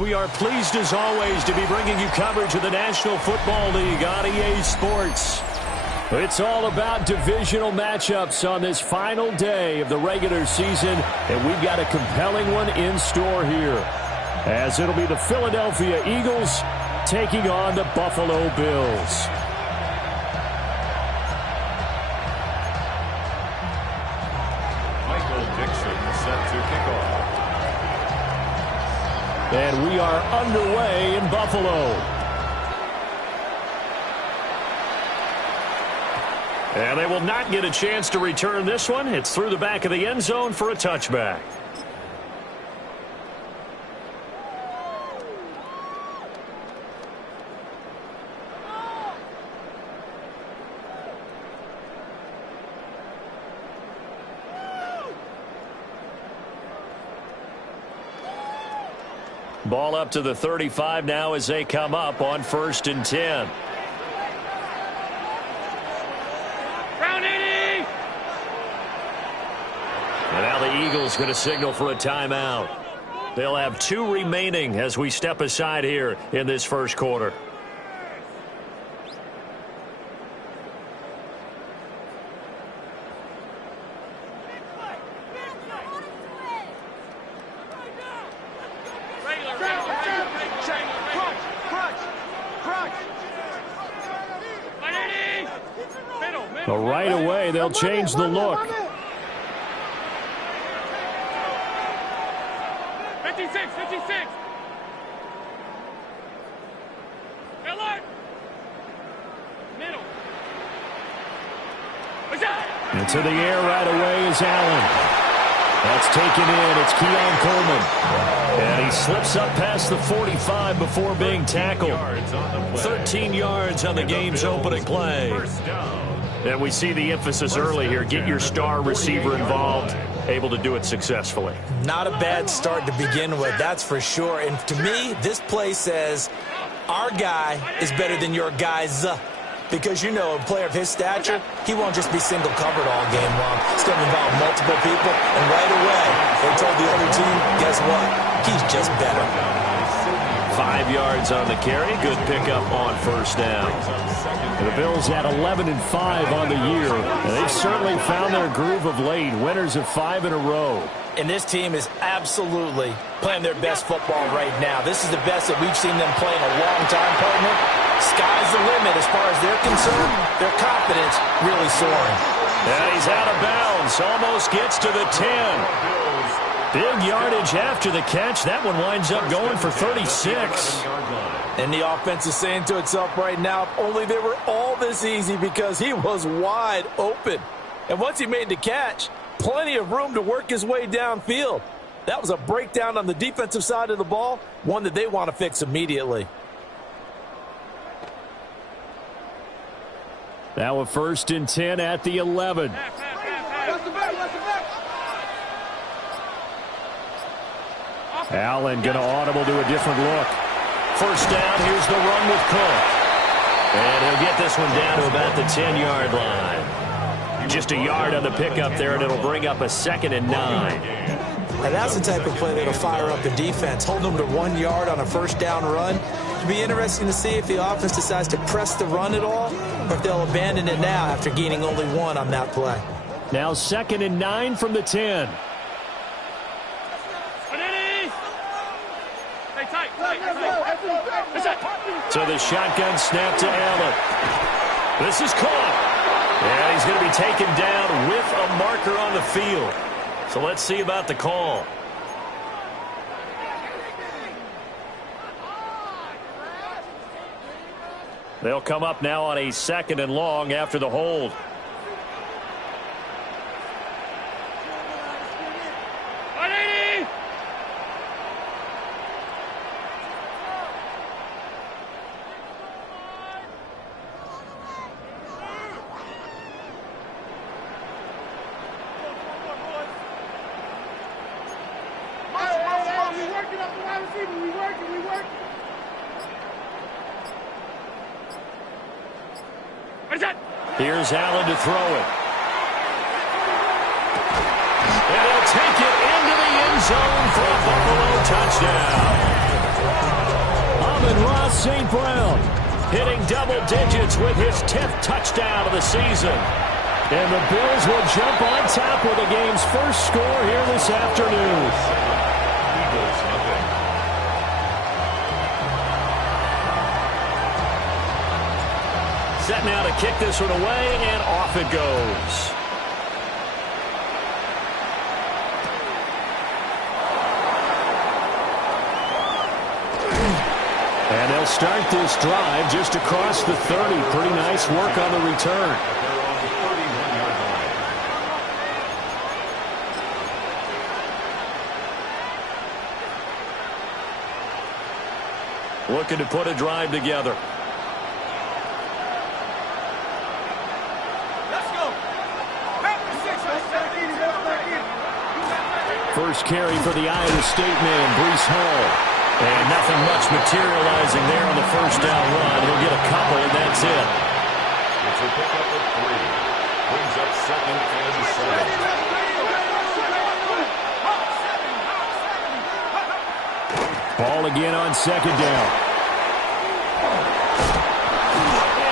We are pleased as always to be bringing you coverage of the National Football League on EA Sports. It's all about divisional matchups on this final day of the regular season, and we've got a compelling one in store here, as it'll be the Philadelphia Eagles taking on the Buffalo Bills. Michael Dixon set to kick off. And we are underway in Buffalo. And they will not get a chance to return this one. It's through the back of the end zone for a touchback. Ball up to the 35 now as they come up on 1st and 10. And now the Eagles going to signal for a timeout. They'll have 2 remaining as we step aside here in this first quarter. But right away, they'll change the look. 56. Miller. Middle. Into the air right away is Allen. That's taken in. It's Keon Coleman. And he slips up past the 45 before being tackled. 13 yards on the game's opening play. And we see the emphasis early here. Get your star receiver involved. Able to do it successfully. Not a bad start to begin with, that's for sure. And to me, this play says our guy is better than your guys. Because, you know, a player of his stature, he won't just be single covered all game long. He's going to involve multiple people. And right away, they told the other team, guess what? He's just better. 5 yards on the carry. Good pickup on 1st down. And the Bills at 11-5 on the year. And they've certainly found their groove of late. Winners of 5 in a row. And this team is absolutely playing their best football right now. This is the best that we've seen them play in a long time, partner. Sky's the limit as far as they're concerned. Their confidence really soaring. And he's out of bounds. Almost gets to the 10. Big yardage after the catch. That one winds up going for 36. And the offense is saying to itself right now, if only they were all this easy, because he was wide open. And once he made the catch, plenty of room to work his way downfield. That was a breakdown on the defensive side of the ball, one that they want to fix immediately. Now a 1st and 10 at the 11. Allen going to audible to a different look. 1st down, here's the run with Cook. And he'll get this one down to about the 10-yard line. Just a yard on the pickup there, and it'll bring up a 2nd and 9. And that's the type of play that'll fire up the defense. Hold them to 1 yard on a 1st down run. It'll be interesting to see if the offense decides to press the run at all, or if they'll abandon it now after gaining only 1 on that play. Now 2nd and 9 from the 10. So the shotgun snap to Allen. This is caught. And he's going to be taken down with a marker on the field. So let's see about the call. They'll come up now on a 2nd and long after the hold. Here's Allen to throw it. And he'll take it into the end zone for a Buffalo touchdown. Amon-Ra St. Brown, hitting double digits with his 10th touchdown of the season. And the Bills will jump on top with the game's first score here this afternoon. Eagles nothing. Set now to kick this one away, and off it goes. And they'll start this drive just across the 30. Pretty nice work on the return. They're on the 31-yard line. Looking to put a drive together. First carry for the Iowa State man, Breece Hall. And nothing much materializing there on the first down run. He'll get a couple, and that's it. It's a pickup of 3. Brings up 2nd and 7. Ball again on 2nd down.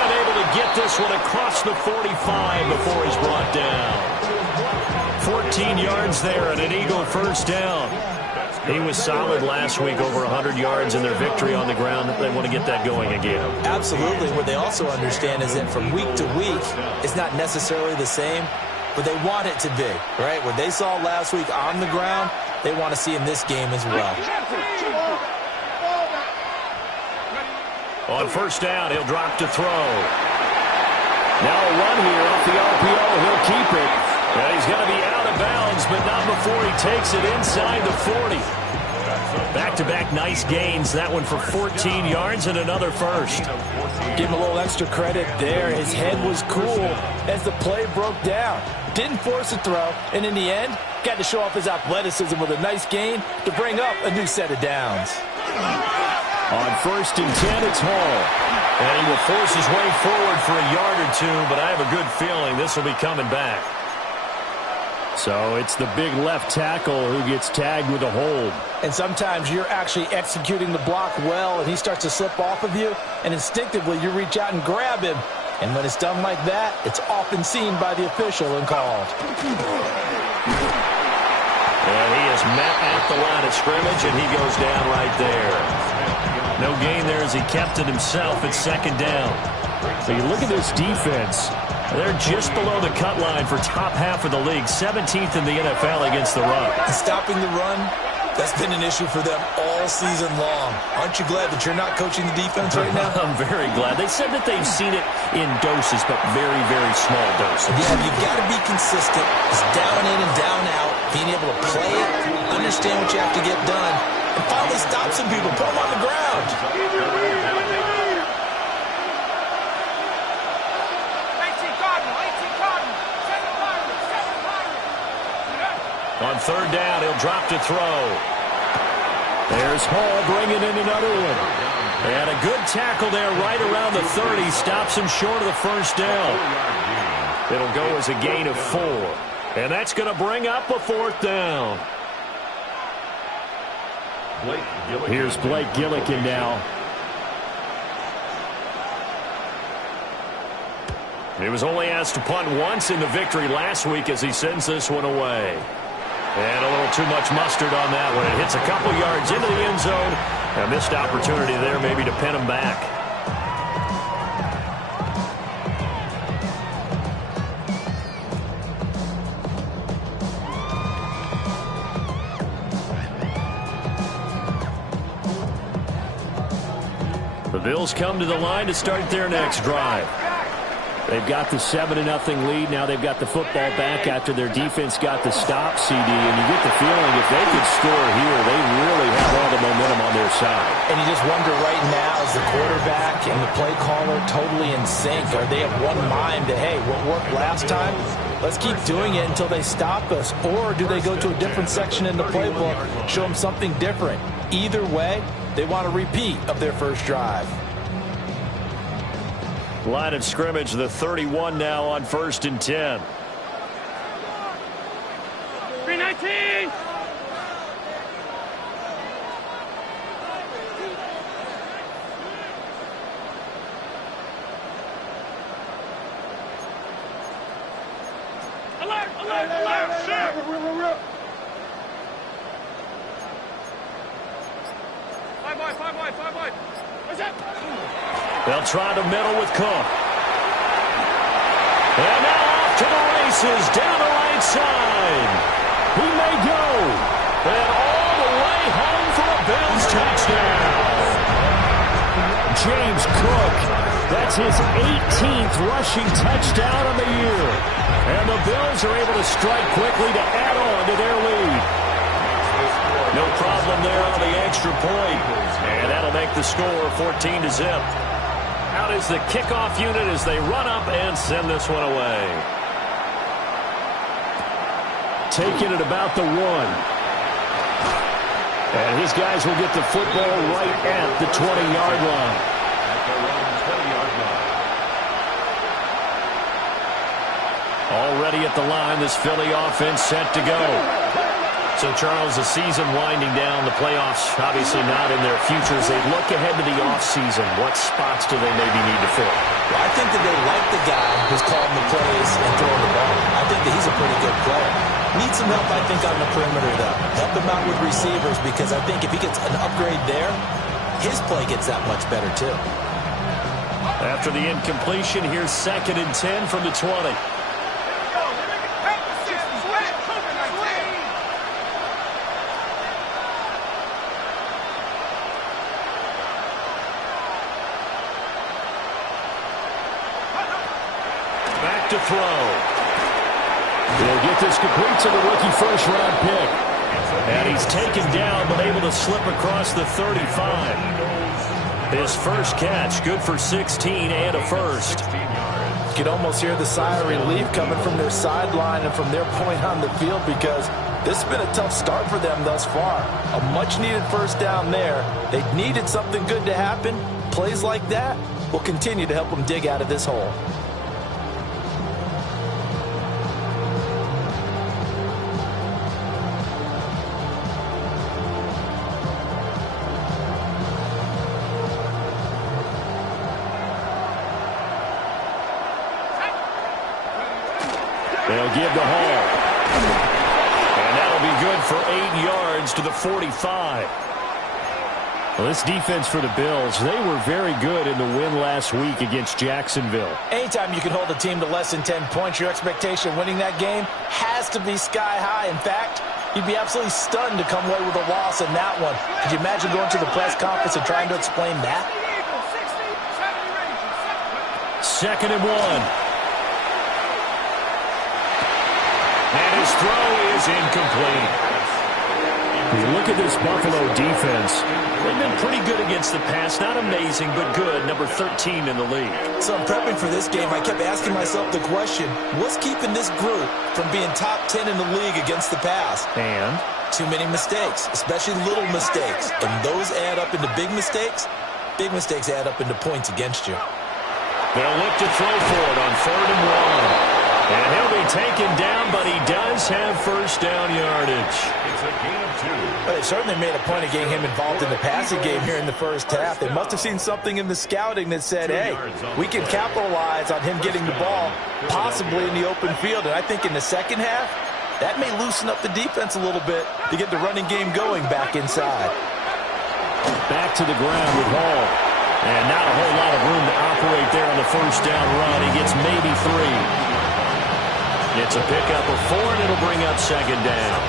And able to get this one across the 45 before he's brought down. 14 yards there and an Eagle first down. He was solid last week, over 100 yards in their victory on the ground. They want to get that going again. Absolutely. What they also understand is that from week to week, it's not necessarily the same, but they want it to be, right? What they saw last week on the ground, they want to see in this game as well. On first down, he'll drop to throw. Now a run here off the RPO. He'll keep it. And he's going to be out of bounds, but not before he takes it inside the 40. Back-to-back nice gains. That one for 14 yards and another first. Give him a little extra credit there. His head was cool as the play broke down. Didn't force a throw, and in the end, got to show off his athleticism with a nice gain to bring up a new set of downs. On 1st and 10, it's Hall. And he will force his way forward for a yard or two, but I have a good feeling this will be coming back. So it's the big left tackle who gets tagged with a hold. And sometimes you're actually executing the block well, and he starts to slip off of you, and instinctively you reach out and grab him. And when it's done like that, it's often seen by the official and called. And he is met at the line of scrimmage, and he goes down right there. No gain there as he kept it himself at 2nd down. So you look at this defense. They're just below the cut line for top half of the league, 17th in the NFL against the run. And stopping the run, that's been an issue for them all season long. Aren't you glad that you're not coaching the defense right now? I'm very glad. They said that they've seen it in doses, but very, very small doses. Yeah, you've got to be consistent. It's down in and down out, being able to play it, understand what you have to get done, and finally stop some people, put them on the ground. On 3rd down, he'll drop to throw. There's Hall bringing in another one. And a good tackle there right around the 30. Stops him short of the first down. It'll go as a gain of 4. And that's going to bring up a 4th down. Here's Blake Gillikin now. He was only asked to punt once in the victory last week as he sends this one away. And a little too much mustard on that one. It hits a couple yards into the end zone. A missed opportunity there maybe to pin him back. The Bills come to the line to start their next drive. They've got the 7-0 lead. Now they've got the football back after their defense got the stop, CD. And you get the feeling if they could score here, they really have all the momentum on their side. And you just wonder right now, is the quarterback and the play caller totally in sync? Are they of one mind that, hey, what worked last time, let's keep doing it until they stop us? Or do they go to a different section in the playbook, show them something different? Either way, they want a repeat of their first drive. Line of scrimmage, the 31 now on 1st and 10. 319. Alert, alert, sir. Five wide. What's that? They'll try to middle with Cook. And now off to the races, down the right side. He may go. And all the way home for a Bills touchdown. James Cook, that's his 18th rushing touchdown of the year. And the Bills are able to strike quickly to add on to their lead. No problem there on the extra point. And that'll make the score 14-0. Out is the kickoff unit as they run up and send this one away. Taking it about the 1. And his guys will get the football right at the 20-yard line. At their own 20-yard line. Already at the line, this Philly offense set to go. So, Charles, the season winding down, the playoffs obviously not in their futures. They look ahead to the offseason. What spots do they maybe need to fill? Well, I think that they like the guy who's calling the plays and throwing the ball. I think that he's a pretty good player. Needs some help, I think, on the perimeter, though. Help him out with receivers because I think if he gets an upgrade there, his play gets that much better, too. After the incompletion, here's 2nd and 10 from the 20. To throw. He'll get this complete to the rookie first-round pick. And he's taken down but able to slip across the 35. His first catch, good for 16 and a first. You can almost hear the sigh of relief coming from their sideline and from their point on the field because this has been a tough start for them thus far. A much-needed first down there. They needed something good to happen. Plays like that will continue to help them dig out of this hole. They'll give the Hall. And that'll be good for 8 yards to the 45. Well, this defense for the Bills, they were very good in the win last week against Jacksonville. Anytime you can hold a team to less than 10 points, your expectation of winning that game has to be sky high. In fact, you'd be absolutely stunned to come away with a loss in that one. Could you imagine going to the press conference and trying to explain that? 2nd and 1. And his throw is incomplete. You look at this Buffalo defense. They've been pretty good against the pass. Not amazing, but good. Number 13 in the league. So in prepping for this game, I kept asking myself the question, what's keeping this group from being top 10 in the league against the pass? And? Too many mistakes, especially little mistakes. And those add up into big mistakes. Big mistakes add up into points against you. They'll look to throw for it on 3rd and 1. And he'll be taken down, but he does have first down yardage. It's a gain of 2. Well, they certainly made a point of getting him involved in the passing game here in the first half. They must have seen something in the scouting that said, hey, we can capitalize on him getting the ball, possibly in the open field. And I think in the second half, that may loosen up the defense a little bit to get the running game going back inside. Back to the ground with Hall. And not a whole lot of room to operate there on the first down run. He gets maybe 3. It's a pickup of 4, and it'll bring up 2nd down.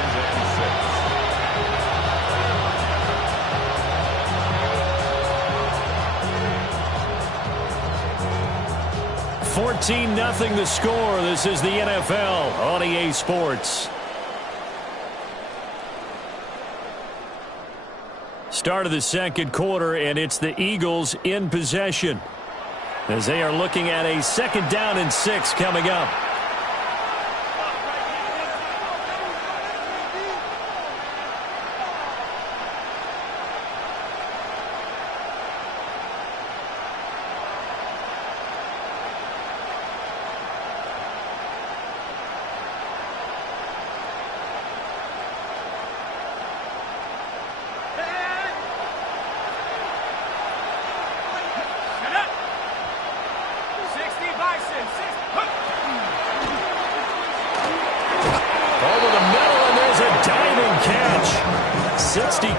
14-0 the score. This is the NFL on EA Sports. Start of the second quarter, and it's the Eagles in possession as they are looking at a 2nd down and 6 coming up.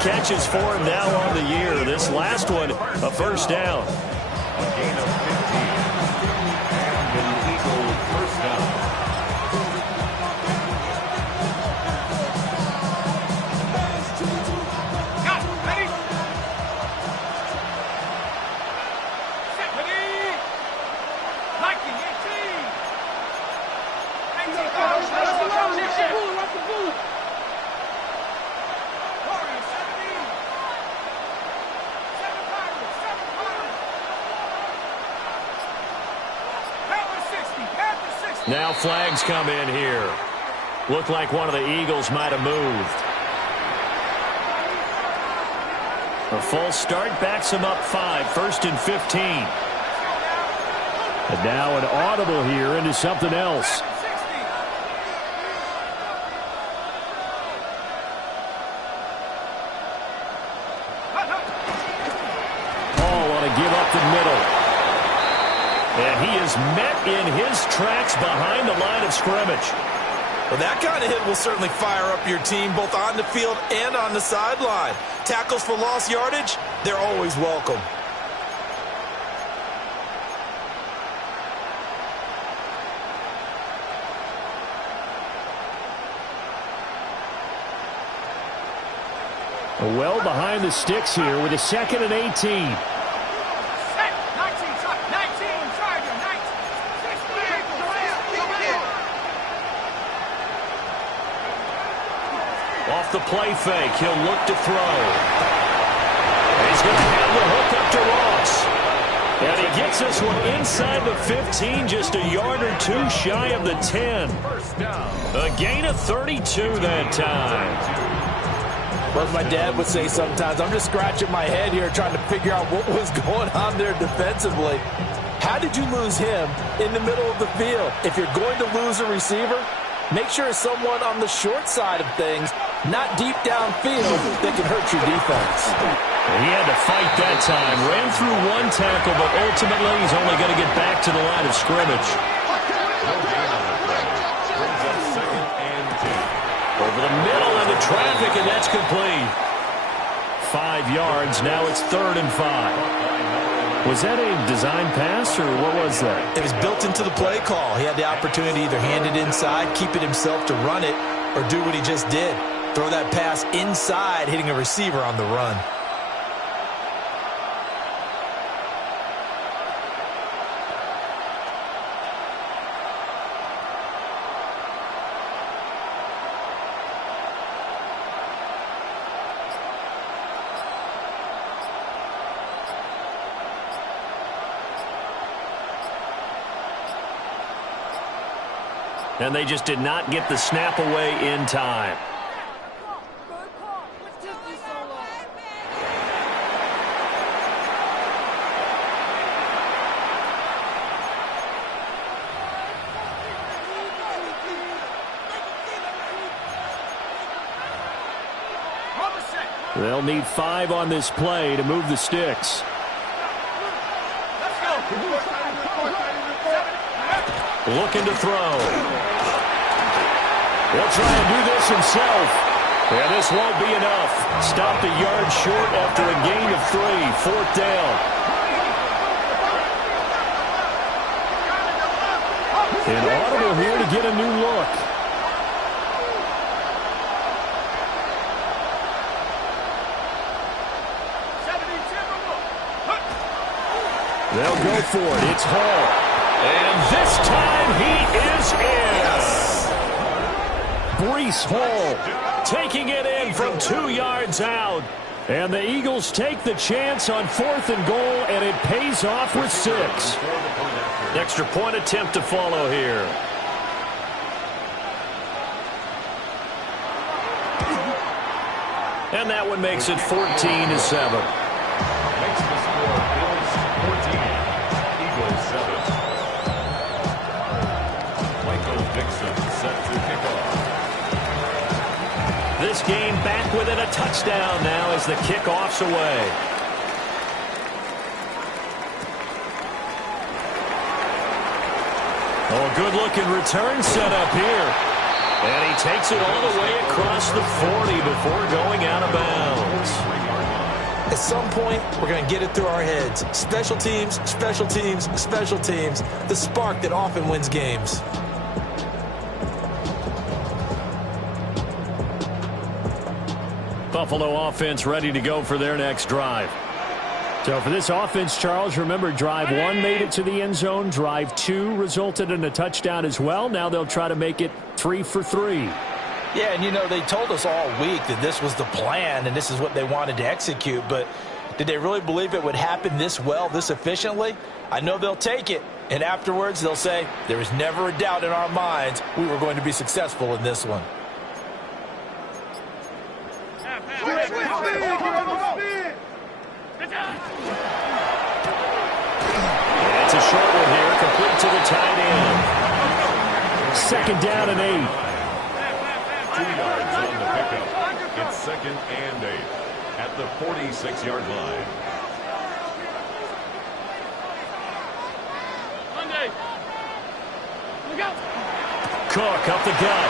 catches for him now on the year. This last one, a first down. A gain of 15. And an Eagle first down. Got it. Ready? Set. Ready? Nike 18. 18. Warriors 17. 7 Pirates. 7 Pirates. Panther 60. Panther 60. Now flags come in here. Looked like one of the Eagles might have moved. A false start backs him up 5, 1st and 15. And now an audible here into something else. Paul on a give up the middle. And he is met in his tracks behind the line of scrimmage. Well, that kind of hit will certainly fire up your team both on the field and on the sideline. Tackles for lost yardage, they're always welcome. Well behind the sticks here with a 2nd and 18. Set. 19. 19. Charger. 19. Off the play fake, he'll look to throw. He's going to have the hook up to Ross. And he gets this one inside the 15, just a yard or two shy of the 10. First down. A gain of 32 that time. What my dad would say sometimes, I'm just scratching my head here trying to figure out what was going on there defensively. How did you lose him in the middle of the field? If you're going to lose a receiver, make sure it's someone on the short side of things, not deep downfield, that can hurt your defense. He had to fight that time. Ran through one tackle, but ultimately he's only going to get back to the line of scrimmage. No gain on the play. Brings up 2nd and 2. Over the middle into traffic, and that's complete. 5 yards. Now it's 3rd and 5. Was that a design pass, or what was that? It was built into the play call. He had the opportunity to either hand it inside, keep it himself to run it, or do what he just did. Throw that pass inside, hitting a receiver on the run. And they just did not get the snap away in time. They'll need 5 on this play to move the sticks. Looking to throw. He'll try and do this himself. And this won't be enough. Stopped a yard short after a gain of 3. 4th down. An audible here to get a new look. They'll go for it. It's Hall. And this time he is in. Yes. Breece Hall taking it in from 2 yards out. And the Eagles take the chance on 4th and goal, and it pays off with 6. Extra point attempt to follow here. And that one makes it 14-7. Makes the score Bills 14, Eagles 7. Michael Dixon set to kick off. This game back within a touchdown now as the kickoff's away. Oh, a good-looking return set up here. And he takes it all the way across the 40 before going out of bounds. At some point, we're going to get it through our heads. Special teams, special teams, special teams. The spark that often wins games. Buffalo offense ready to go for their next drive. So for this offense, Charles, remember drive 1 made it to the end zone. Drive 2 resulted in a touchdown as well. Now they'll try to make it 3 for 3. Yeah, and you know, they told us all week that this was the plan and this is what they wanted to execute, but did they really believe it would happen this well, this efficiently? I know they'll take it, and afterwards they'll say, there was never a doubt in our minds we were going to be successful in this one. It's a short one here, complete to the tight end. Second down and 8. 2 yards on the pickup. It's second and 8 at the 46-yard line. Cook up the gut.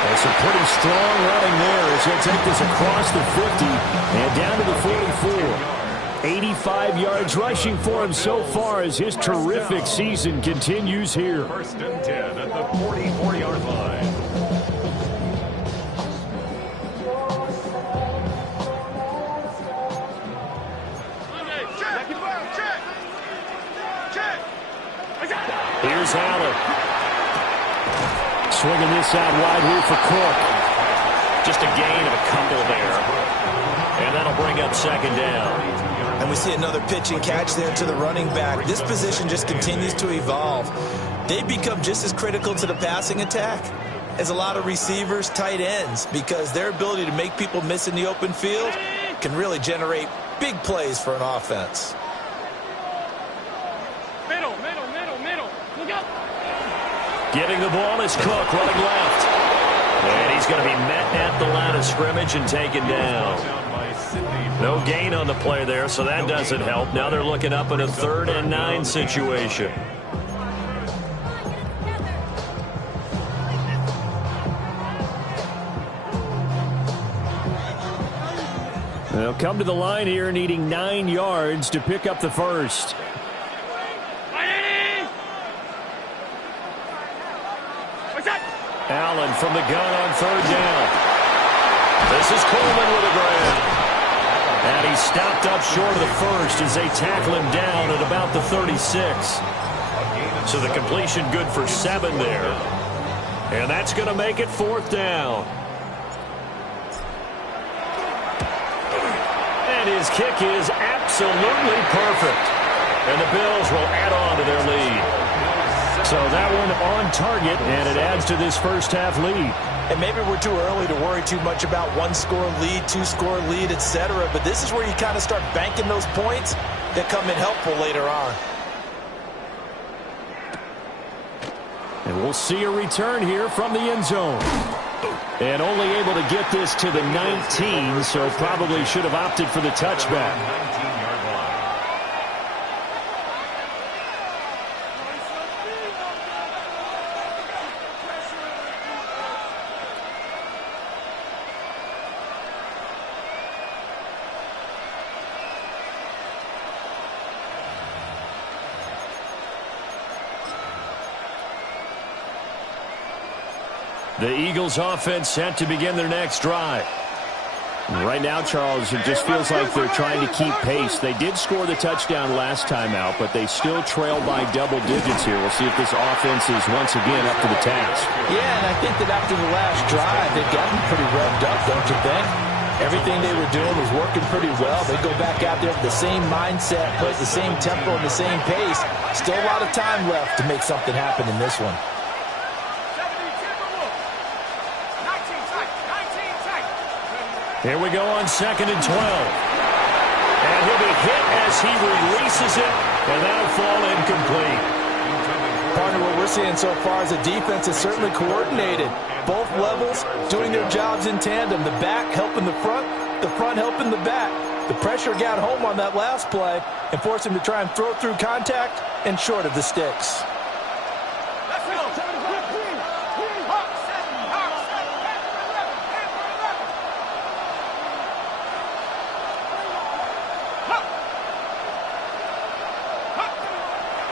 There's some pretty strong running there as he'll take this across the 50 and down to the 44. 85 yards rushing for him so far as his terrific season continues here. First and 10 at the 44-yard line. Here's Allen. Swinging this out wide here for Cook. Just a gain of a couple there. And that'll bring up second down. And we see another pitch and catch there to the running back. This position just continues to evolve. They become just as critical to the passing attack as a lot of receivers, tight ends, because their ability to make people miss in the open field can really generate big plays for an offense. Getting the ball is Cook running left. And he's going to be met at the line of scrimmage and taken down. No gain on the play there, so that doesn't help. Now they're looking up in a 3rd and 9 situation. They'll come to the line here needing 9 yards to pick up the first. Allen from the gun on 3rd down. This is Coleman with a grab. And he's stopped up short of the first as they tackle him down at about the 36. So the completion good for 7 there. And that's going to make it 4th down. And his kick is absolutely perfect. And the Bills will add on to their lead. So that one on target, and it adds to this first half lead. And maybe we're too early to worry too much about 1-score lead, 2-score lead, etc. But this is where you kind of start banking those points that come in helpful later on. And we'll see a return here from the end zone. And only able to get this to the 19, so probably should have opted for the touchback. The Eagles offense set to begin their next drive. Right now, Charles, it just feels like they're trying to keep pace. They did score the touchdown last time out, but they still trail by double digits here. We'll see if this offense is once again up to the task. Yeah, and I think that after the last drive, they've gotten pretty revved up, don't you think? Everything they were doing was working pretty well. They go back out there with the same mindset, play the same tempo and the same pace. Still a lot of time left to make something happen in this one. Here we go on 2nd and 12. And he'll be hit as he releases it, and that'll fall incomplete. Partner, what we're seeing so far is the defense is certainly coordinated. Both levels doing their jobs in tandem. The back helping the front helping the back. The pressure got home on that last play and forced him to try and throw through contact and short of the sticks. Let's go.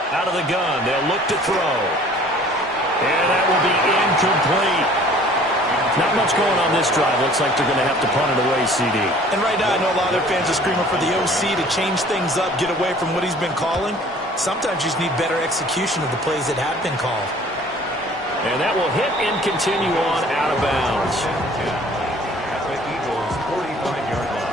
Out of the gun, they'll look to throw. And that will be incomplete. Not much going on this drive. Looks like they're going to have to punt it away, CD. And right now, I know a lot of their fans are screaming for the OC to change things up, get away from what he's been calling. Sometimes you just need better execution of the plays that have been called. And that will hit and continue on out of bounds. At the Eagles' 45-yard line.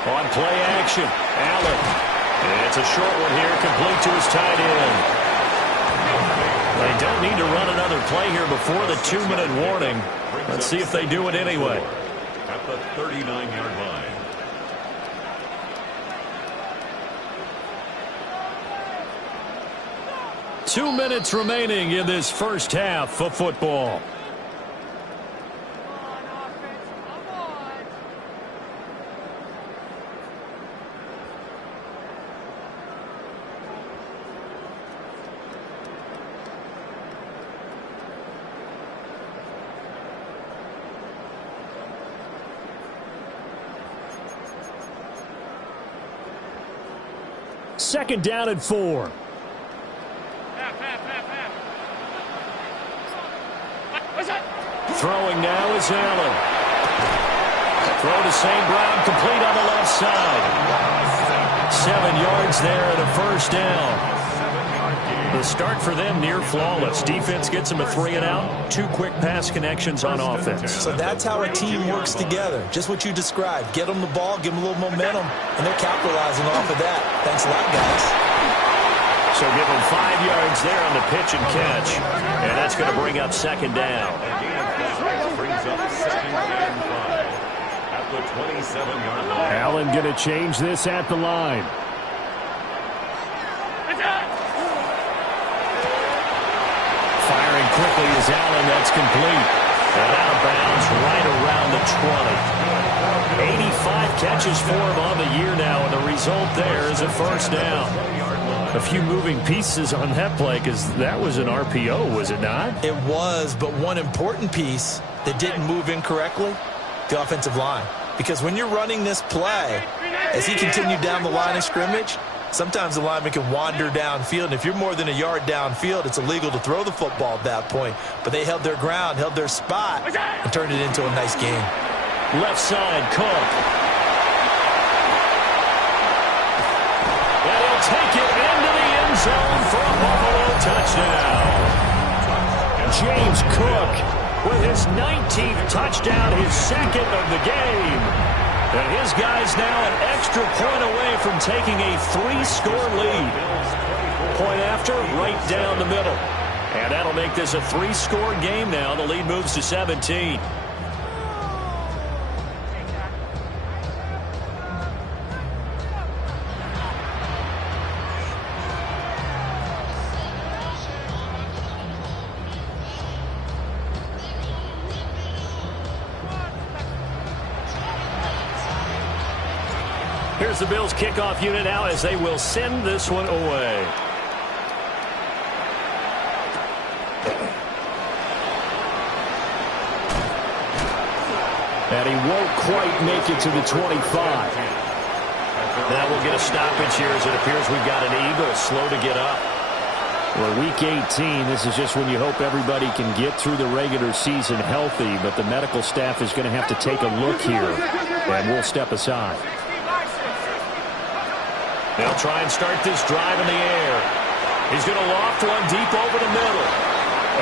On play action, Allen. And it's a short one here, complete to his tight end. They don't need to run another play here before the 2-minute warning. Let's see if they do it anyway. At the 39-yard line. Two minutes remaining in this first half of football. Second down and 4. Throwing now is Allen. Throw to St. Brown, complete on the left side. 7 yards there and a first down. The start for them near flawless. Defense gets them a 3-and-out. 2 quick pass connections on offense. So that's how a team works together. Just what you described. Get them the ball, give them a little momentum, and they're capitalizing off of that. Thanks a lot, guys. So give them 5 yards there on the pitch and catch. And that's going to bring up second down. Brings up second and 5 at the 27-yard line. Allen going to change this at the line. Firing quickly is Allen. That's complete. And out of bounds right around the 20. 85 catches for him on the year now, and the result there is a first down. A few moving pieces on that play because that was an RPO, was it not? It was, but one important piece that didn't move incorrectly, the offensive line. Because when you're running this play, as he continued down the line of scrimmage, sometimes the lineman can wander downfield, and if you're more than a yard downfield, it's illegal to throw the football at that point. But they held their ground, held their spot, and turned it into a nice game. Left side, Cook. And he'll take it into the end zone for a Buffalo touchdown. James Cook with his 19th touchdown, his second of the game. And his guy's now an extra point away from taking a 3-score lead. Point after, right down the middle. And that'll make this a 3-score game now. The lead moves to 17. Here's the Bills kickoff unit now as they will send this one away. And he won't quite make it to the 25. Now we'll get a stoppage here as it appears we've got an Eagle slow to get up. Well, week 18, this is just when you hope everybody can get through the regular season healthy, but the medical staff is going to have to take a look here, and we'll step aside. They'll try and start this drive in the air. He's going to loft one deep over the middle.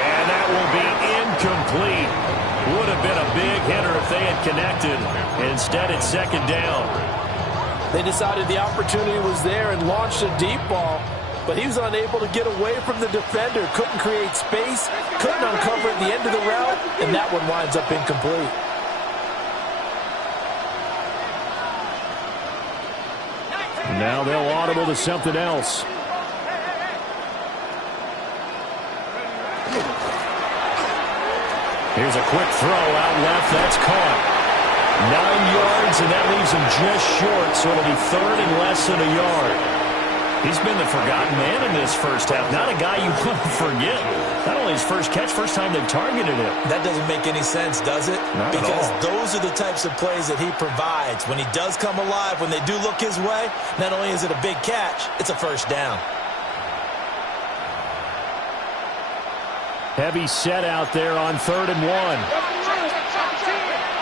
And that will be incomplete. Would have been a big hitter if they had connected. Instead, it's second down. They decided the opportunity was there and launched a deep ball, but he was unable to get away from the defender. Couldn't create space, couldn't uncover at the end of the route, and that one winds up incomplete. Now they'll audible to something else. Here's a quick throw out left. That's caught. 9 yards, and that leaves him just short, so it'll be third and less than a yard. He's been the forgotten man in this first half. Not a guy you want to forget. Not only his first catch, first time they've targeted him. That doesn't make any sense, does it? Not at because all. those are the types of plays that he provides. When he does come alive, when they do look his way, not only is it a big catch, it's a first down. Heavy set out there on 3rd and 1.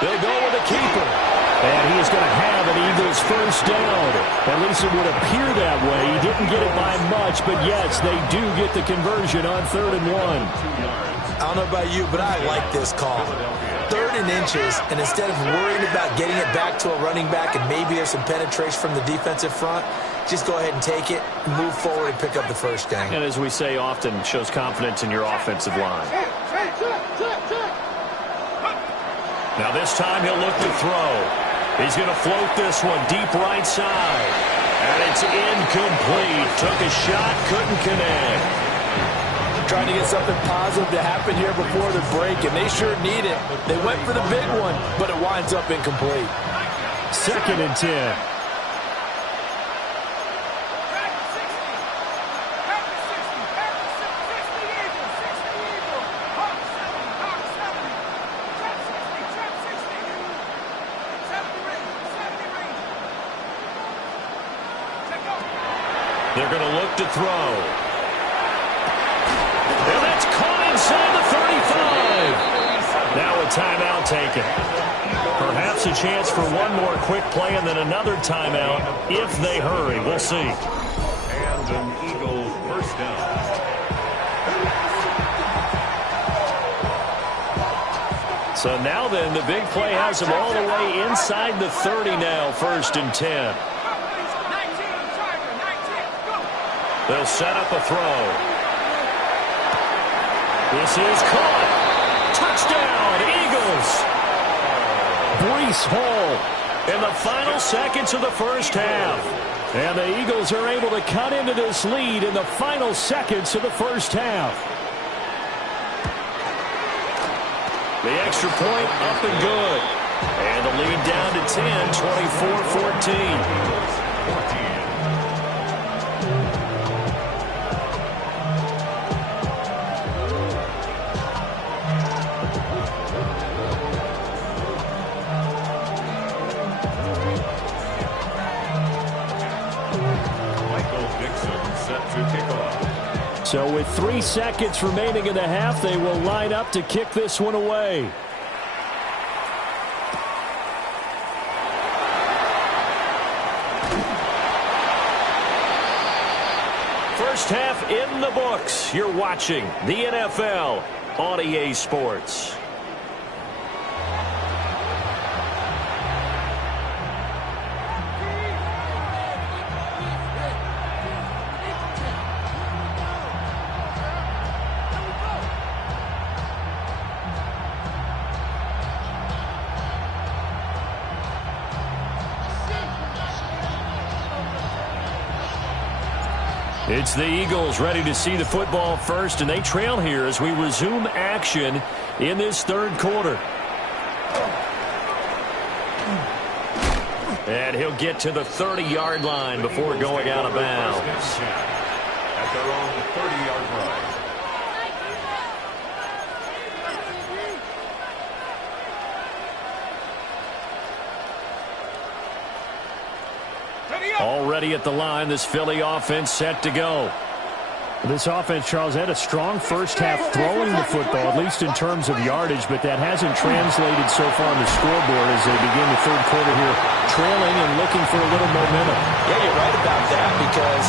They'll go with the keeper. And he is going to have an Eagles first down. At least it would appear that way. He didn't get it by much, but yes, they do get the conversion on 3rd and 1. I don't know about you, but I like this call. 3rd and inches, and instead of worrying about getting it back to a running back and maybe there's some penetration from the defensive front, just go ahead and take it, move forward, and pick up the first down. And as we say often, shows confidence in your offensive line. Now this time he'll look to throw. He's going to float this one deep right side. And it's incomplete. Took a shot, couldn't connect. Trying to get something positive to happen here before the break, and they sure need it. They went for the big one, but it winds up incomplete. 2nd and 10. They're going to look to throw. And that's caught inside the 35. Now a timeout taken. Perhaps a chance for one more quick play and then another timeout if they hurry. We'll see. And an Eagles first down. So now then, the big play has them all the way inside the 30 now, 1st and 10. They'll set up a throw. This is caught. Touchdown, Eagles. Breece Hall in the final seconds of the first half. And the Eagles are able to cut into this lead in the final seconds of the first half. The extra point up and good. And the lead down to 10, 24-14. So with 3 seconds remaining in the half, they will line up to kick this one away. First half in the books. You're watching the NFL on EA Sports. It's the Eagles ready to see the football first, and they trail here as we resume action in this 3rd quarter. And he'll get to the 30-yard line before going out of bounds. At their own 30-yard line. Already at the line, this Philly offense set to go. This offense, Charles, had a strong first half throwing the football, at least in terms of yardage, but that hasn't translated so far on the scoreboard as they begin the 3rd quarter here, trailing and looking for a little momentum. Yeah, you're right about that because,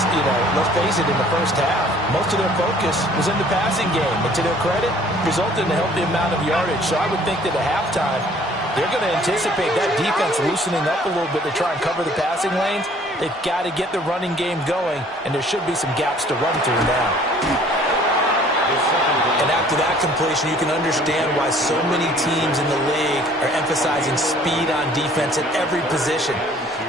let's face it, in the first half, most of their focus was in the passing game. And to their credit, resulted in a healthy amount of yardage. So I would think that at halftime, they're going to anticipate that defense loosening up a little bit to try and cover the passing lanes. They've got to get the running game going, and there should be some gaps to run through now. And after that completion, you can understand why so many teams in the league are emphasizing speed on defense at every position.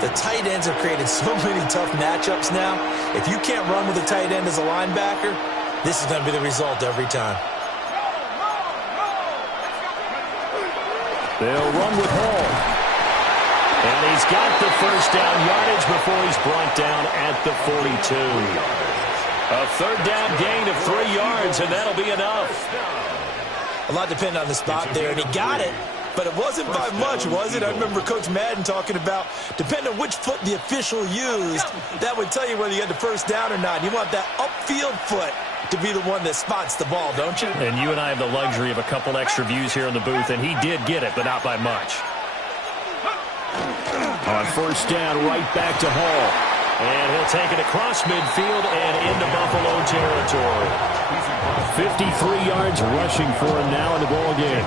The tight ends have created so many tough matchups now. If you can't run with a tight end as a linebacker, this is going to be the result every time. They'll run with Hall. And he's got the first down yardage before he's brought down at the 42. A third down gain of 3 yards, and that'll be enough. A lot depended on the spot there, and he got it, but it wasn't by much, was it? I remember Coach Madden talking about, depending on which foot the official used, that would tell you whether you had the first down or not. You want that upfield foot to be the one that spots the ball, don't you? And you and I have the luxury of a couple extra views here in the booth, and he did get it, but not by much. On first down, right back to Hall. And he'll take it across midfield and into Buffalo territory. 53 yards rushing for him now in the ball game.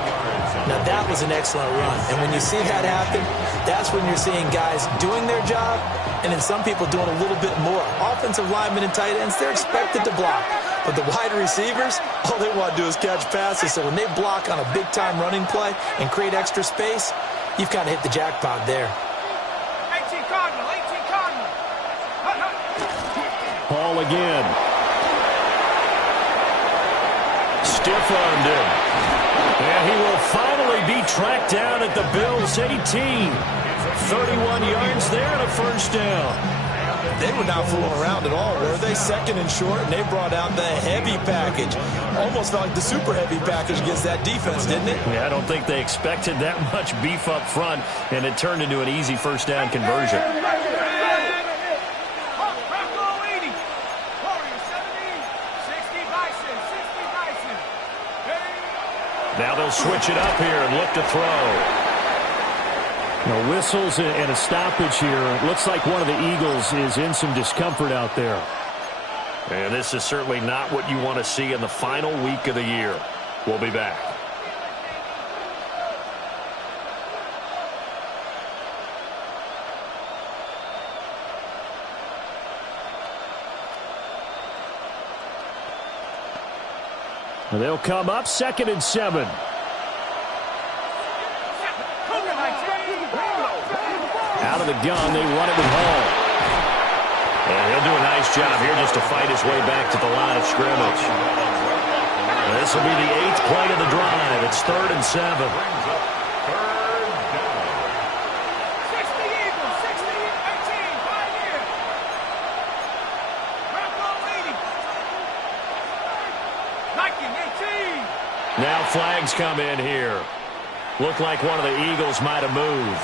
Now, that was an excellent run. And when you see that happen, that's when you're seeing guys doing their job and then some people doing a little bit more. Offensive linemen and tight ends, they're expected to block. But the wide receivers, all they want to do is catch passes. So when they block on a big-time running play and create extra space, you've kind of hit the jackpot there. 18 Cardinal, 18 Cardinal. Hall again. Stiff-armed him. And he will finally be tracked down at the Bills' 18. 31 yards there and a first down. They were not fooling around at all, were they? Second and short, and they brought out the heavy package. Almost felt like the super heavy package against that defense, didn't it? Yeah, I don't think they expected that much beef up front, and it turned into an easy first down conversion. Now they'll switch it up here and look to throw. No whistles and a stoppage here. Looks like one of the Eagles is in some discomfort out there. And this is certainly not what you want to see in the final week of the year. We'll be back. They'll come up 2nd and 7. Out of the gun, they run it with Hall. And he'll do a nice job here just to fight his way back to the line of scrimmage. This will be the 8th play of the drive. It's 3rd and 7. Now flags come in here. Looked like one of the Eagles might have moved.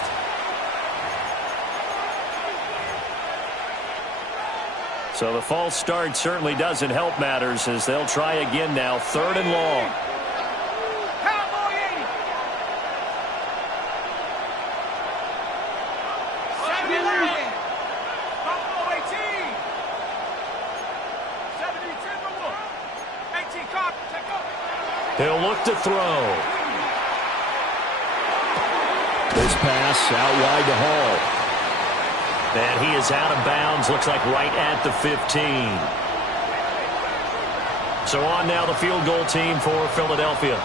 So the false start certainly doesn't help matters as they'll try again now. 3rd and long. Cowboy 80. 7-11. Buffalo 18. 18 cop. Take over. He'll look to throw. This pass out wide to Hall. And he is out of bounds, looks like right at the 15. So on now the field goal team for Philadelphia.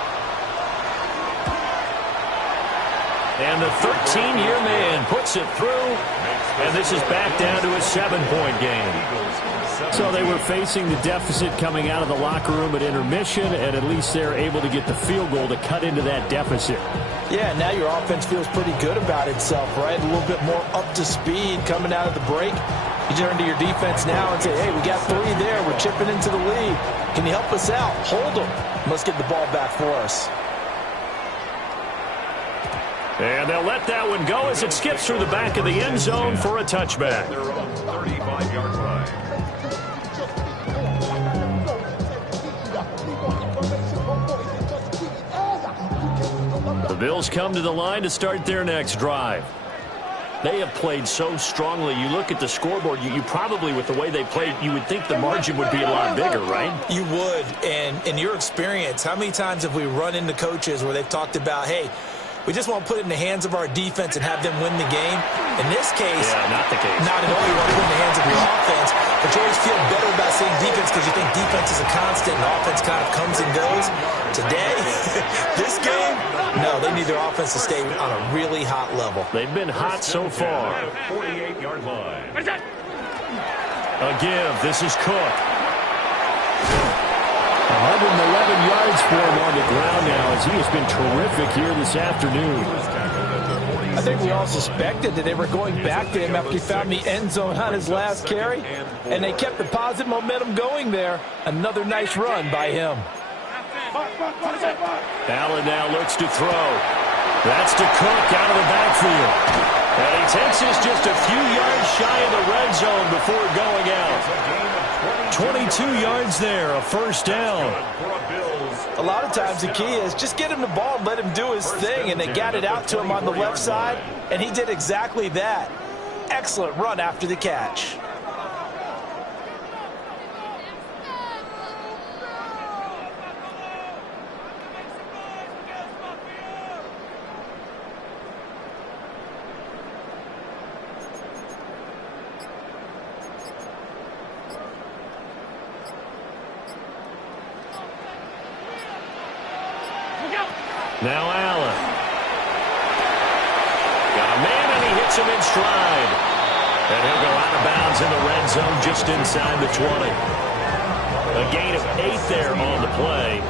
And the 13-year man puts it through. And this is back down to a 7-point game. So they were facing the deficit coming out of the locker room at intermission, and at least they're able to get the field goal to cut into that deficit. Yeah, now your offense feels pretty good about itself, right? A little bit more up to speed coming out of the break. You turn to your defense now and say, hey, we got 3 there. We're chipping into the lead. Can you help us out? Hold them. Let's get the ball back for us. And they'll let that one go as it skips through the back of the end zone for a touchback. 35-yard line. The Bills come to the line to start their next drive. They have played so strongly. You look at the scoreboard, you probably, with the way they played, you would think the margin would be a lot bigger, right? You would. And in your experience, how many times have we run into coaches where they've talked about, hey, we just want to put it in the hands of our defense and have them win the game? In this case, not the case. Not at all. You want to put it in the hands of your offense, but you always feel better about saying defense because you think defense is a constant and offense kind of comes and goes. Today, this game, no, they need their offense to stay on a really hot level. They've been hot so far. 48-yard line. A give. This is Cook. 111 yards for him on the ground now as he has been terrific here this afternoon. He was tackled at the I think we all suspected that they were going back to him after he found the end zone on his last carry, and they kept the positive momentum going there. Another nice run by him. Allen now looks to throw. That's to Cook out of the backfield. And he takes this just a few yards shy of the red zone before going out. 22 yards there, a first down. A lot of times the key is just get him the ball and let him do his thing, and they got it out to him on the left side, and he did exactly that. Excellent run after the catch. Now Allen. Got a man, and he hits him in stride. And he'll go out of bounds in the red zone just inside the 20. A gain of 8 there on the play.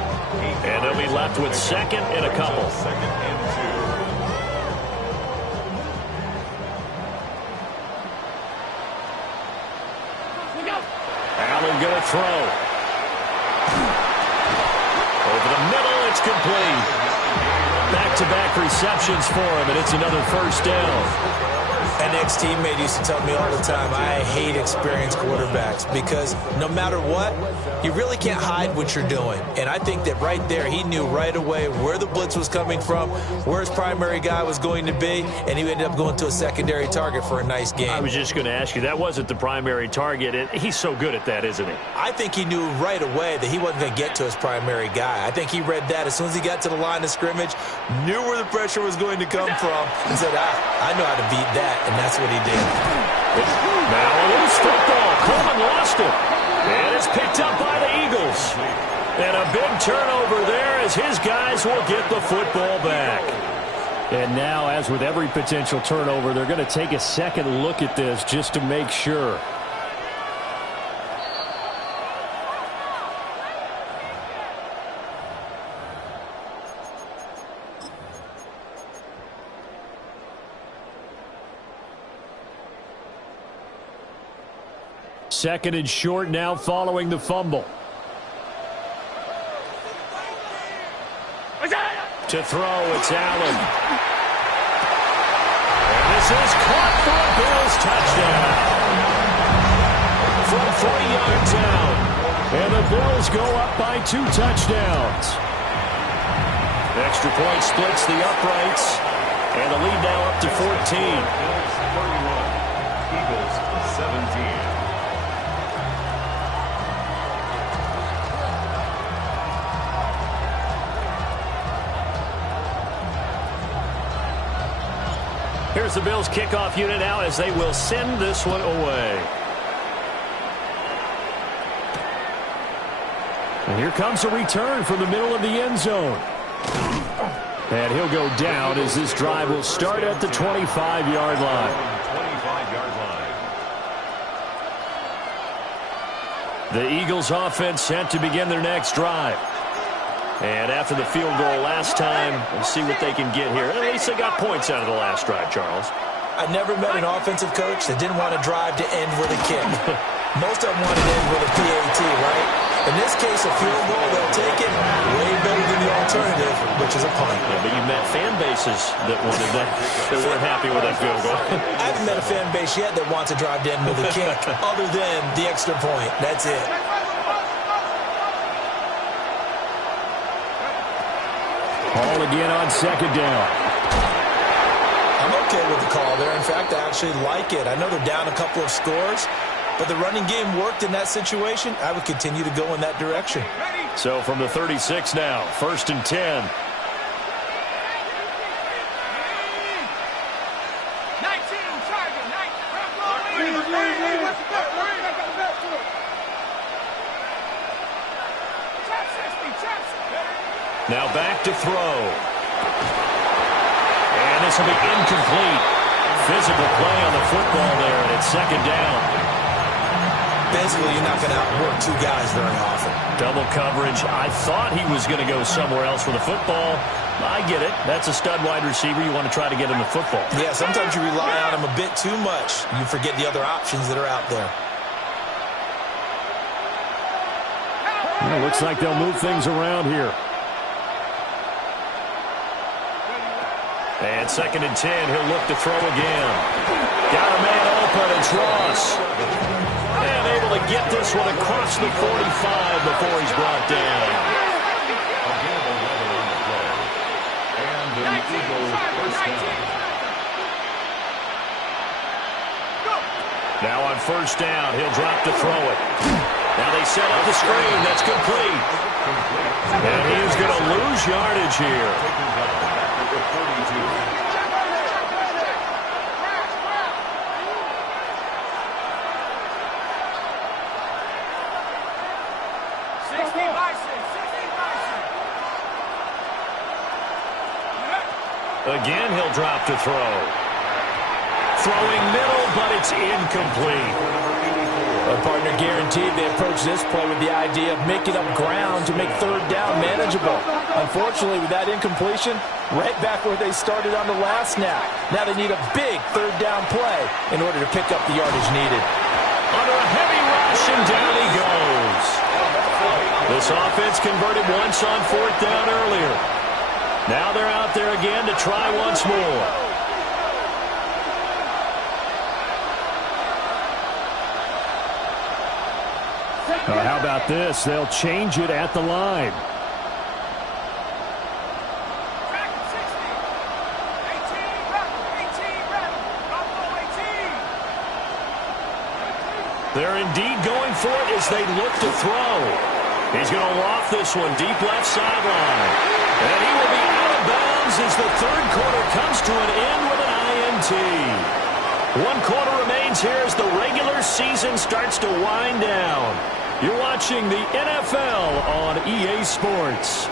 And they'll be left with second and a couple. Second and 2. Allen going to throw. Over the middle, it's complete. Back-to-back receptions for him, and it's another first down. An ex-teammate used to tell me all the time, I hate experienced quarterbacks because no matter what, you really can't hide what you're doing. And I think that right there, he knew right away where the blitz was coming from, where his primary guy was going to be, and he ended up going to a secondary target for a nice game. I was just going to ask you, that wasn't the primary target. He's so good at that, isn't he? I think he knew right away that he wasn't going to get to his primary guy. I think he read that as soon as he got to the line of scrimmage, knew where the pressure was going to come from, and said, I know how to beat that. And that's what he did. Now a loose football. Coleman lost it. And it's picked up by the Eagles. And a big turnover there as his guys will get the football back. And now, as with every potential turnover, they're going to take a second look at this just to make sure. Second and short now following the fumble. To throw, it's Allen. And this is caught for a Bills touchdown. From 40 yards out. And the Bills go up by 2 touchdowns. Extra point splits the uprights. And the lead now up to 14. Eagles 17. Here's the Bills kickoff unit now as they will send this one away. And here comes a return from the middle of the end zone. And he'll go down as this drive will start at the 25-yard line. 25-yard line. The Eagles offense set to begin their next drive. And after the field goal last time, we'll see what they can get here. At least they got points out of the last drive, Charles. I never met an offensive coach that didn't want to drive to end with a kick. Most of them want to end with a PAT, right? In this case, a field goal, they'll take it way better than the alternative, which is a punt. Yeah, but you met fan bases that wanted that, that weren't happy with that field goal. I haven't met a fan base yet that wants to drive to end with a kick, other than the extra point. That's it. Ball again on second down. I'm okay with the call there. In fact, I actually like it. I know they're down a couple of scores, but the running game worked in that situation. I would continue to go in that direction. So from the 36 now, 1st and 10. 19, Tiger, 19. Now back to throw. And this will be incomplete. Physical play on the football there, and it's second down. Basically, you're not going to outwork 2 guys very often. Double coverage. I thought he was going to go somewhere else for the football. I get it. That's a stud wide receiver. You want to try to get him the football. Yeah, sometimes you rely on him a bit too much. You forget the other options that are out there. Well, looks like they'll move things around here. And 2nd and 10, he'll look to throw again. Got a man open, it's Ross. And able to get this one across the 45 before he's brought down. Now on 1st down, he'll drop to throw it. Now they set up the screen. That's complete. And he's going to lose yardage here. Again, he'll drop to throw. Throwing middle, but it's incomplete. A partner guaranteed they approach this play with the idea of making up ground to make 3rd down manageable. Unfortunately, with that incompletion, right back where they started on the last snap. Now they need a big 3rd down play in order to pick up the yardage needed. Under a heavy rush, and down he goes. This offense converted once on 4th down earlier. Now they're out there again to try once more. How about this? They'll change it at the line. They're indeed going for it as they look to throw. He's going to loft this one deep left sideline. And he will be out of bounds as the 3rd quarter comes to an end with an INT. 1 quarter remains here as the regular season starts to wind down. You're watching the NFL on EA Sports.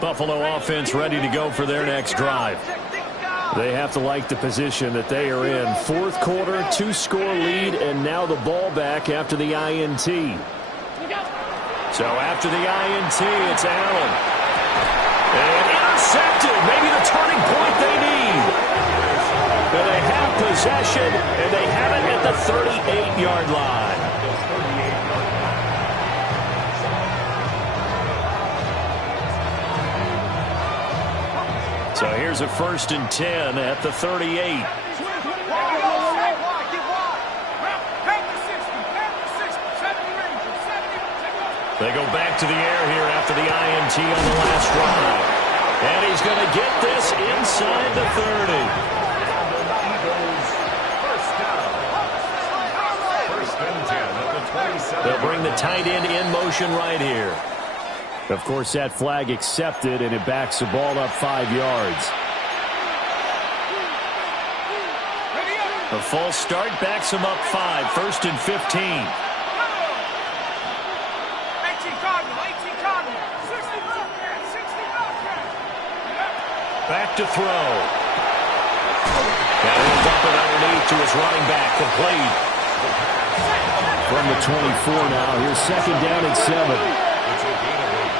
Buffalo offense ready to go for their next drive. They have to like the position that they are in. 4th quarter, 2-score lead, and now the ball back after the INT. So after the INT, it's Allen. And intercepted, maybe the turning point they need. But they have possession, and they have it at the 38-yard line. So here's a 1st and 10 at the 38. They go back to the air here after the INT on the last drive. And he's going to get this inside the 30. They'll bring the tight end in motion right here. Of course, that flag accepted, and it backs the ball up 5 yards. A false start backs him up 5, 1st and 15. Back to throw. Now he'll dump it underneath to his running back, complete. From the 24 now, here's 2nd down and 7. It's a gain of 8.